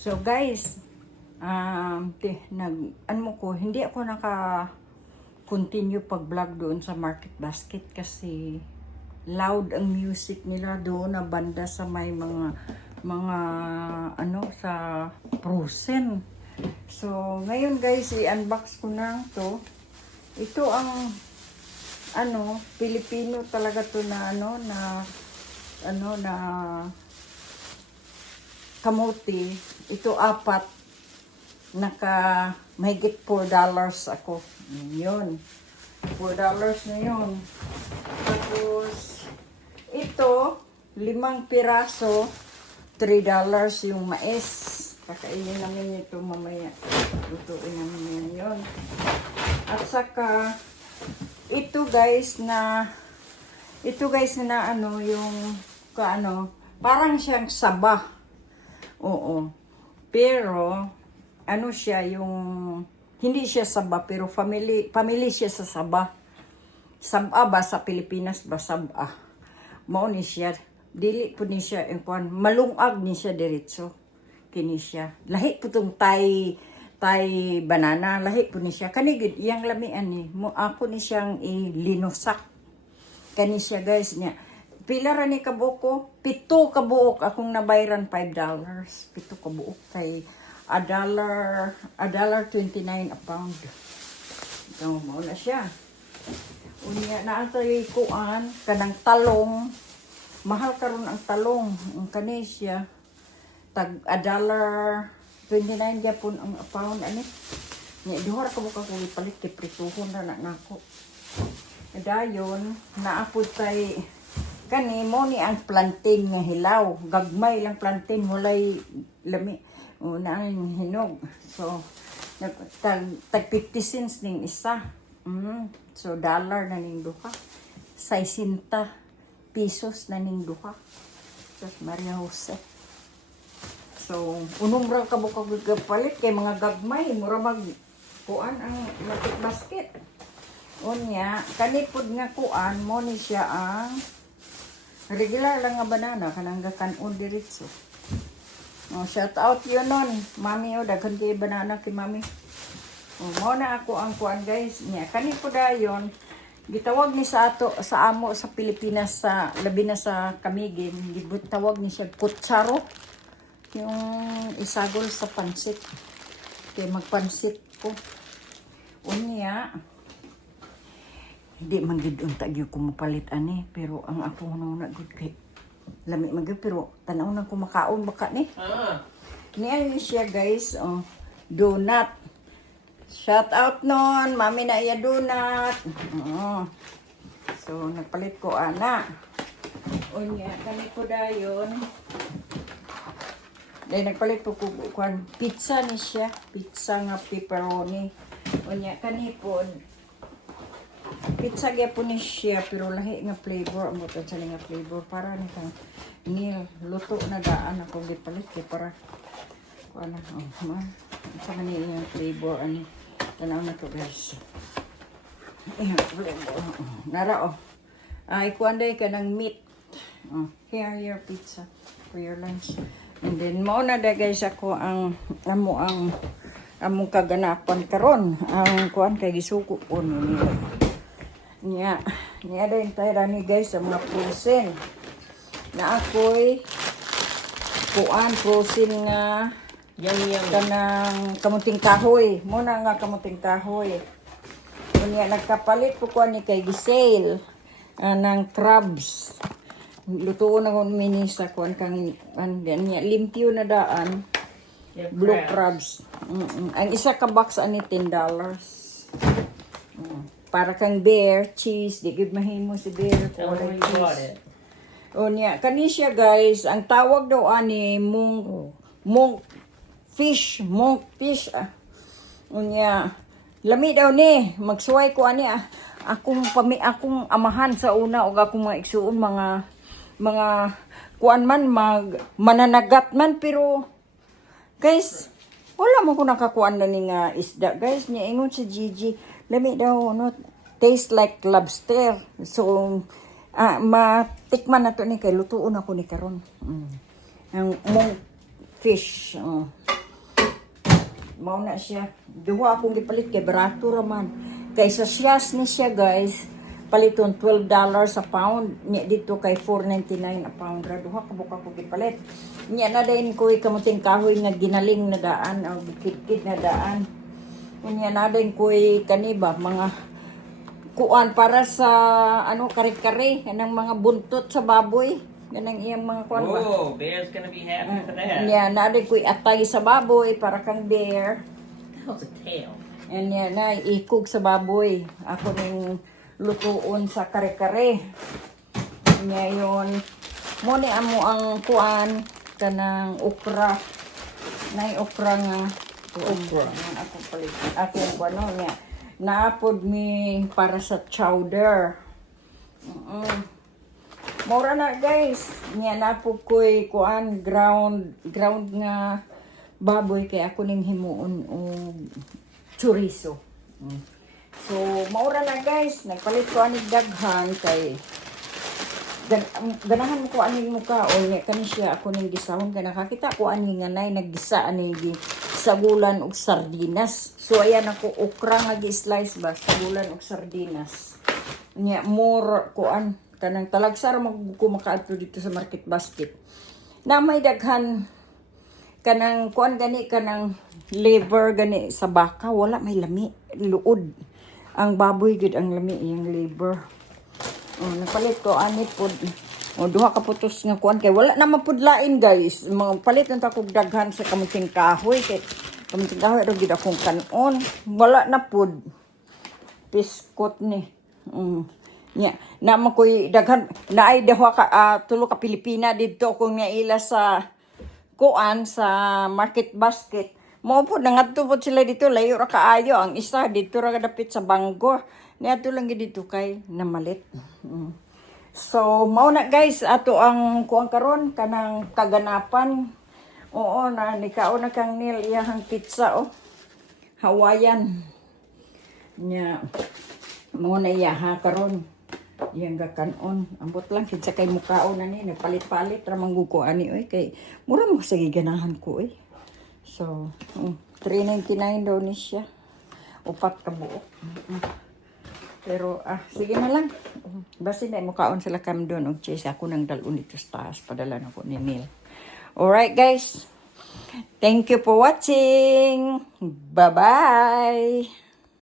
So guys, hindi ako naka-continue pag-vlog doon sa Market Basket kasi loud ang music nila doon na banda sa may mga sa Frozen. So ngayon guys, i-unbox ko na to. Ito ang Pilipino talaga to na na kamote. Ito apat, mahigit $4 ako. Yun, $4 na yun. Tapos ito 5 piraso, $3 yung mais. Kakainin namin ito mamaya. Lutuin namin yun. At saka ito guys na yung parang siyang saba. Oo. Pero siya yung hindi siya saba pero family siya sa saba. Saba ba sa Pilipinas ba saba? Mao ni siya. Dili po ni siya malungag ni siya diretso. Kini siya. Lahi po tong Thai banana, lahi po ni siya. Kanigid iyang lamian ni. Ako ni siyang ilinusak. Kani siya guys niya. Pila ra ni kabuok? 7 kabuok akong nabayran $5. 7 kabuok kay $1.29 a pound. Ito mo na siya. Unya na ang kuan kanang talong. Mahal karon ang talong. Ang kani siya tag $1.29 gyapon ang a pound ani. Ni duha ka buka ko ipalit kay prituhon na nako. Dayon naapod tay kani mo ni ang plantain nga hilaw. Gagmay lang plantain walay lami. Una ang hinog. So tag 50 cents ning isa. So dollar na ning duha. 60 pesos na ning duha. Sus Maria Jose. So unom ra ka buka palit kay mga gagmay mura mag kuan ang Market Basket. Unya kanipod nga kuan mo ni siya ang regular lang nga banana kanang gakanon diretso. Shout out yun nun. Mami daghan kay banana kay mami. Mo na ako ang kuan guys niya. Kani po dayon gitawag ni sa amo sa Pilipinas sa labi na sa Camiguin, gitawag ni siya kutsaro. Yung isagol sa pansit. Kay magpansit ko. Unya di man gid unta gyud ko mapalit ani pero ang ako na good kay lami man gyud pero tanaw na ko makaon baka ni. Niya siya guys, donut. Shout out non, mami na iya donut. So nagpalit ko ana. Unya kani ko dayon. Dahil nagpalit ko kuan pizza ni siya, pizza nga pepperoni. Unya kani po pizza gyapon ni siya pero lahi nga flavor amo ta nga flavor para ni kang luto na daan ako gipalit kay para kuan man sa kaniyang flavor ani tanaw na to guys. Flavor nara ay kuan day ka ng meat. Here your pizza for your lunch. And then mao na da guys ako ang among kaganapan karon ang kuan kay gisuko po ni niya din tayo ni guys sa mga Frozen na ako'y kuan Frozen nga kanang kamuting kahoy muna nga kamuting kahoy niya nagkapalit ko kuan ni kay gisale ng crabs lutuon na kung minisa kuan kang niya limpyo na daan blue crabs. Ang isa ka box ani $10. Para kang bear, cheese, di gid mahimo si bear ko wala cheese. Niya, kani siya guys, ang tawag daw ani monk fish. Niya, lami daw ni, magsuway ko ani akong amahan sa una og akong mga igsuon mga kuan man mananagat man pero guys, wala mo ko nakakuan na ni nga isda guys, niya ingon si Gigi. Lami daw, taste like lobster. So, matikman na to ni kay lutuon ako ni karon. Ang fish. Mao na siya. Duha akong gipalit kay barato raman. Kaysa siyas ni siya guys, paliton $12 a pound. Nya dito kay $4.99 a pound. Duha ka buka ko gipalit. Nya na din ko kamuting kahoy nga ginaling na daan o gikid na daan. Nya na din ko kaniba mga kuan para sa ano kare-kare kanang mga buntot sa baboy. Ganang iyang mga kuan ba? Oh, Bear's gonna be happy for that. Yeah, naadi ko'y atay sa baboy para kang bear. That was a tail. And yan na, ikog sa baboy. Ako ning lutuon sa kare-kare. Ngayon, muna amo ang kuan kanang okra. Nay okra nga. Okra. Ako palit. Ako ano niya. Naapod mi para sa chowder. Mura na guys. Niya na po ko'y kuan ground nga baboy kay ako ning himuon o chorizo. So maura na guys. Nagpalit ko anig daghan kay ganahan mo ko aning muka o niya kani siya ako ning gisahon kay nakakita ko ani nga nay naggisa ani gi sagulan og sardinas. So ayan ako okra nga gi-slice ba sagulan og sardinas. Niya more kuan kanang talagsar magkumakaadto dito sa market basket. Na may daghan kanang kuan gani kanang liver gani sa baka wala may lami luod. Ang baboy gid ang lami iyang liver. Napalit ko ani pod. Duha ka putos nga kuan kay wala na mapudlain guys. Mga palit na kog daghan sa kamuting kahoy kay kamuting kahoy ra gid akong kanon. Wala na pod. Piskot ni. Nya na mo koy daghan naay daw ka tulo ka Pilipina dito kung naila sa kuan sa market basket mo po nangadto po sila dito layo ra kaayo ang isa dito ra dapit sa Bangor niadto lang gid dito kay namalit. So mao na guys ato ang kuan karon kanang kaganapan. Oo na nikaon na kang nil iyang pizza Hawaiian nya mo na iya ha karon yang gakanon ambot lang kinsa kay mukaon na ni nagpalit-palit ra mangguko ani oy kay mura mo sa giganahan ko oy. So $3.99 daw ni siya upat ka buok. Pero sige na lang basta na mukaon sila kam doon og cheese ako nang dalon dito sa taas padala na ko ni Neil. Alright guys, thank you for watching, bye bye.